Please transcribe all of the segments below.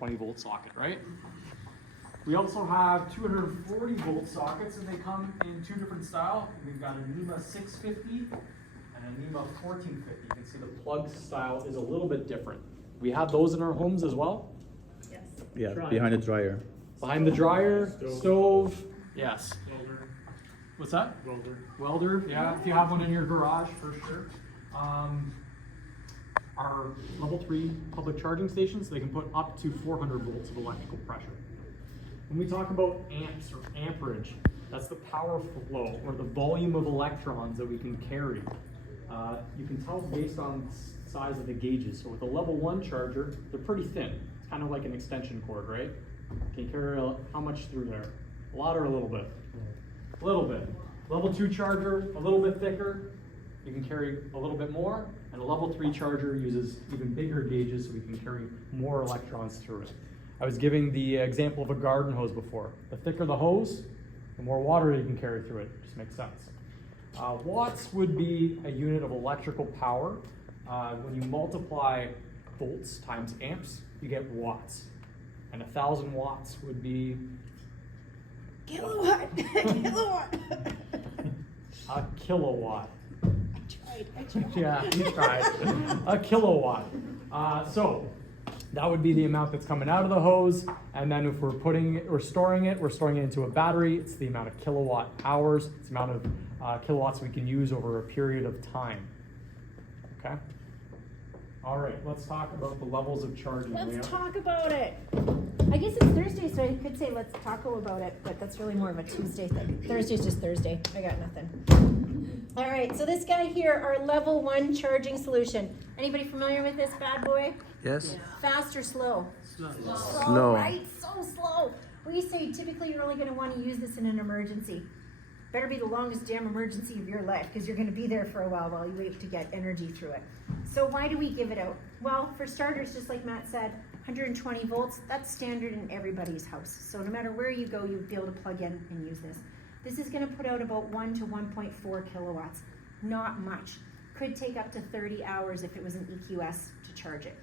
120 volt socket, right? We also have 240 volt sockets, and they come in two different styles. We've got a NEMA 650 and a NEMA 1450. You can see the plug style is a little bit different. We have those in our homes as well. Yes. Yeah, behind the dryer. Behind the dryer, stove, yes. Welder. What's that? Welder. Welder, yeah, if you have one in your garage, for sure. Our level 3 public charging stations, they can put up to 400 volts of electrical pressure. When we talk about amps or amperage, that's the power flow or the volume of electrons that we can carry. You can tell based on the size of the gauges. So with a level 1 charger, they're pretty thin. It's kind of like an extension cord, right? Can you carry how much through there? A lot or a little bit? A little bit. Level 2 charger, a little bit thicker. You can carry a little bit more. And a level 3 charger uses even bigger gauges so we can carry more electrons through it. I was giving the example of a garden hose before. The thicker the hose, the more water you can carry through it. Just makes sense. Watts would be a unit of electrical power. When you multiply volts times amps, you get watts. And 1,000 watts would be Kilowatt. Kilowatt. a kilowatt. I tried. Yeah, you tried. A kilowatt. So that would be the amount that's coming out of the hose. And then if we're storing it into a battery. It's the amount of kilowatt hours. It's the amount of kilowatts we can use over a period of time. Okay. All right, let's talk about the levels of charging. Let's Leah. talk about it. I guess it's Thursday, so I could say let's taco about it, but that's really more of a Tuesday thing. Thursday's just Thursday. I got nothing. All right, so this guy here, our level 1 charging solution. Anybody familiar with this bad boy? Yes. Fast or slow? Slow. Right? So slow. We say typically you're only going to want to use this in an emergency. Better be the longest damn emergency of your life because you're going to be there for a while you wait to get energy through it. So why do we give it out? Well, for starters, just like Matt said, 120 volts, that's standard in everybody's house. So no matter where you go, you'll be able to plug in and use this. This is going to put out about 1 to 1.4 kilowatts. Not much. Could take up to 30 hours if it was an EQS to charge it.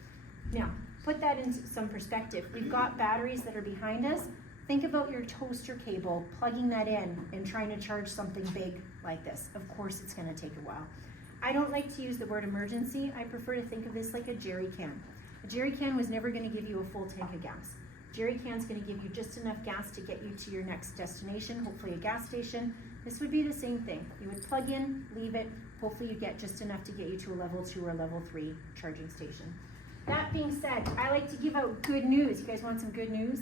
Now, put that into some perspective. We've got batteries that are behind us. Think about your toaster cable, plugging that in and trying to charge something big like this. Of course, it's going to take a while. I don't like to use the word emergency. I prefer to think of this like a jerry can. A jerry can was never going to give you a full tank of gas. Jerry can's going to give you just enough gas to get you to your next destination, hopefully a gas station. This would be the same thing. You would plug in, leave it, hopefully you get just enough to get you to a level 2 or level 3 charging station. That being said, I like to give out good news. You guys want some good news?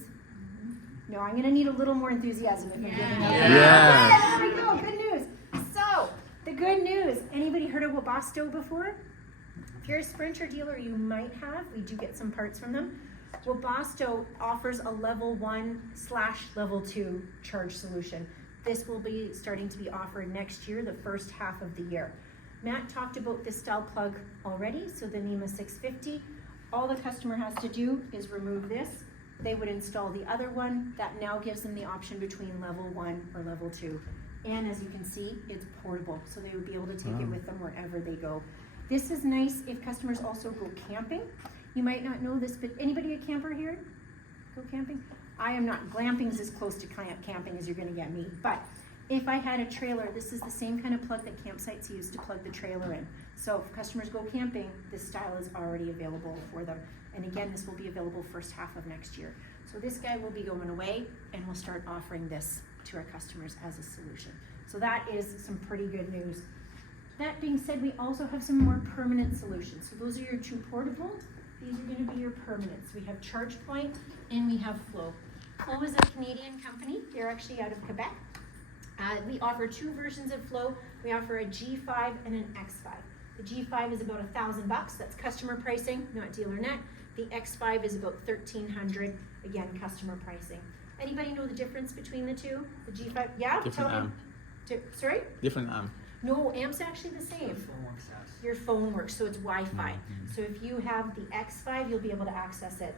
No, I'm going to need a little more enthusiasm if I'm giving out. Yeah. There we go, good news. So, the good news, anybody heard of Webasto before? If you're a Sprinter dealer, you might have. We do get some parts from them. Webasto offers a level 1/level 2 charge solution. This will be starting to be offered next year, the first half of the year. Matt talked about this style plug already, so the NEMA 650. All the customer has to do is remove this. They would install the other one. That now gives them the option between level 1 or level 2. And as you can see, it's portable, so they would be able to take it with them wherever they go. This is nice if customers also go camping. You might not know this, but anybody a camper here? Go camping? I am not. Glamping's as close to camping as you're going to get me. But if I had a trailer, this is the same kind of plug that campsites use to plug the trailer in. So if customers go camping, this style is already available for them. And again, this will be available first half of next year. So this guy will be going away, and we'll start offering this to our customers as a solution. So that is some pretty good news. That being said, we also have some more permanent solutions. So those are your 2 portable. These are going to be your permanents. We have ChargePoint and we have Flow. Flow is a Canadian company. They're actually out of Quebec. We offer 2 versions of Flow. We offer a G5 and an X5. The G5 is about $1,000. That's customer pricing, not dealer net. The X5 is about $1,300. Again, customer pricing. Anybody know the difference between the 2? The G5, yeah? Different amp. Sorry? Different amp. No, amp's actually the same. Your phone works, so it's Wi-Fi. So if you have the X5, you'll be able to access it.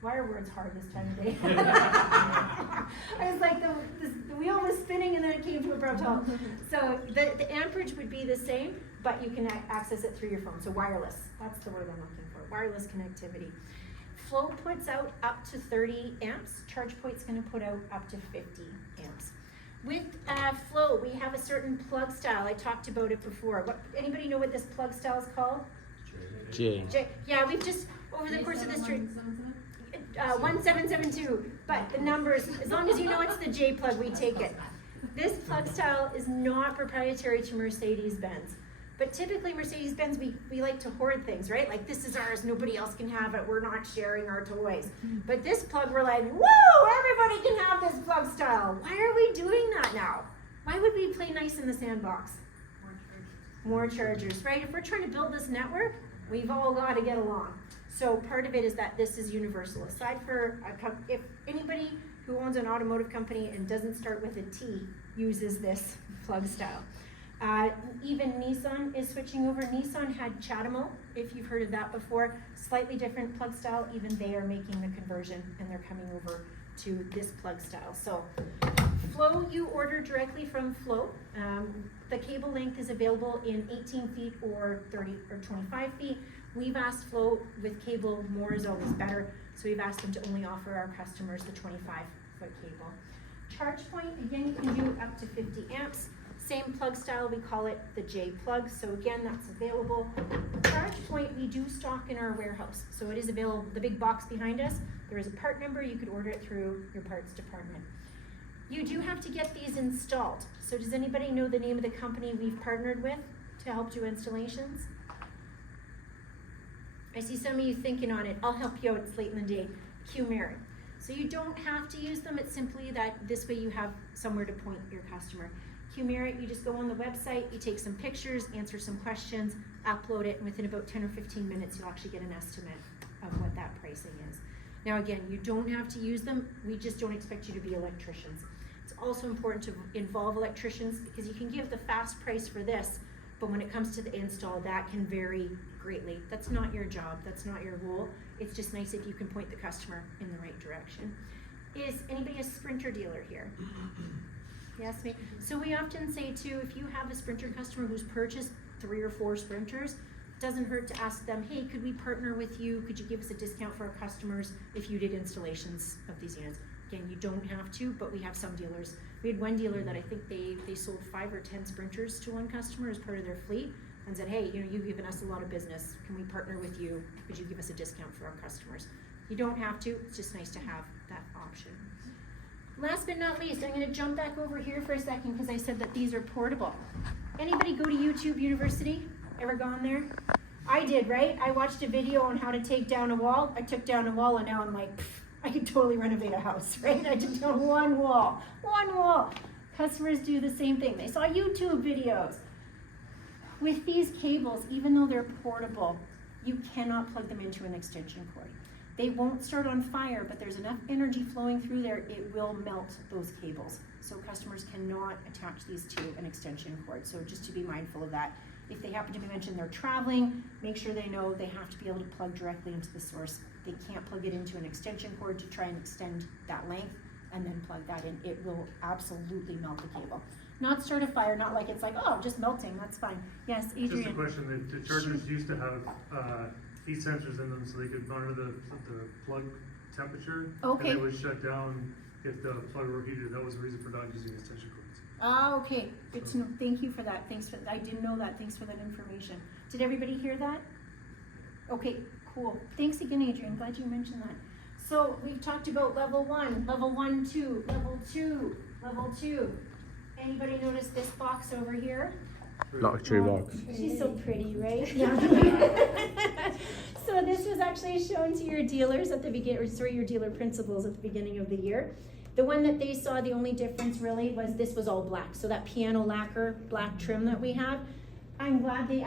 Why are words hard this time of day? I was like, the wheel was spinning and then it came to a abrupt halt. So the amperage would be the same, but you can access it through your phone. So wireless, that's the word I'm looking for, wireless connectivity. Flow puts out up to 30 amps. ChargePoint's gonna put out up to 50 amps. With Flow, we have a certain plug style. I talked about it before. Anybody know what this plug style is called? J. Yeah, we've just, over the course of this trip, 1772, but the numbers, as long as you know it's the J plug, we take it. This plug style is not proprietary to Mercedes-Benz. But typically Mercedes-Benz, we like to hoard things, right? Like, this is ours, nobody else can have it, we're not sharing our toys. But this plug, we're like, woo, everybody can have this plug style. Why are we doing that now? Why would we play nice in the sandbox? More chargers, right? If we're trying to build this network, we've all got to get along. So part of it is that this is universal. Aside for, if anybody who owns an automotive company and doesn't start with a T uses this plug style. Even Nissan is switching over. Nissan had Chatamo, if you've heard of that before. Slightly different plug style. Even they are making the conversion and they're coming over to this plug style. So Flow, you order directly from Flow. The cable length is available in 18 feet or 30 or 25 feet. We've asked Flow, with cable, more is always better. So we've asked them to only offer our customers the 25-foot cable. ChargePoint, again, you can do up to 50 amps. Same plug style, we call it the J plug. So again, that's available. ChargePoint, we do stock in our warehouse. So it is available, the big box behind us. There is a part number, you could order it through your parts department. You do have to get these installed. So does anybody know the name of the company we've partnered with to help do installations? I see some of you thinking on it. I'll help you out, it's late in the day. Merit. So you don't have to use them, it's simply that this way you have somewhere to point your customer. Merit, you just go on the website, you take some pictures, answer some questions, upload it, and within about 10 or 15 minutes you'll actually get an estimate of what that pricing is. Now again, you don't have to use them, we just don't expect you to be electricians. It's also important to involve electricians because you can give the fast price for this, but when it comes to the install, that can vary greatly. That's not your job, that's not your role. It's just nice if you can point the customer in the right direction. Is anybody a Sprinter dealer here? Yes, me. So we often say too, if you have a Sprinter customer who's purchased 3 or 4 Sprinters, it doesn't hurt to ask them, hey, could we partner with you? Could you give us a discount for our customers if you did installations of these units? Again, you don't have to, but we have some dealers. We had one dealer that I think they sold 5 or 10 Sprinters to one customer as part of their fleet and said, hey, you've given us a lot of business. Can we partner with you? Could you give us a discount for our customers? You don't have to, it's just nice to have that option. Last but not least, I'm going to jump back over here for a second because I said that these are portable. Anybody go to YouTube University? Ever gone there? I did, right? I watched a video on how to take down a wall. I took down a wall and now I'm like, I could totally renovate a house, right? I took down one wall. Customers do the same thing. They saw YouTube videos. With these cables, even though they're portable, you cannot plug them into an extension cord. They won't start on fire, but there's enough energy flowing through there, it will melt those cables. So customers cannot attach these to an extension cord. So just to be mindful of that. If they happen to be mentioned they're traveling, make sure they know they have to be able to plug directly into the source. They can't plug it into an extension cord to try and extend that length and then plug that in. It will absolutely melt the cable. Not start a fire, not like it's like, oh, just melting, that's fine. Yes, Adrian. Just a question, the chargers used to have heat sensors in them so they could monitor the plug temperature. Okay. And they would shut down if the plug were heated. That was the reason for not using extension cords. Ah, okay, good to know. Thank you for that. I didn't know that. Thanks for that information. Did everybody hear that? Okay, cool. Thanks again, Adrian. Glad you mentioned that. So we've talked about level 1, level 1, 2, level 2, level 2. Anybody notice this box over here? Luxury box. She's so pretty, right? Yeah. So this was actually shown to your dealers at the beginning, or your dealer principals at the beginning of the year. The one that they saw, the only difference really was this was all black. So that piano lacquer black trim that we have, I'm glad they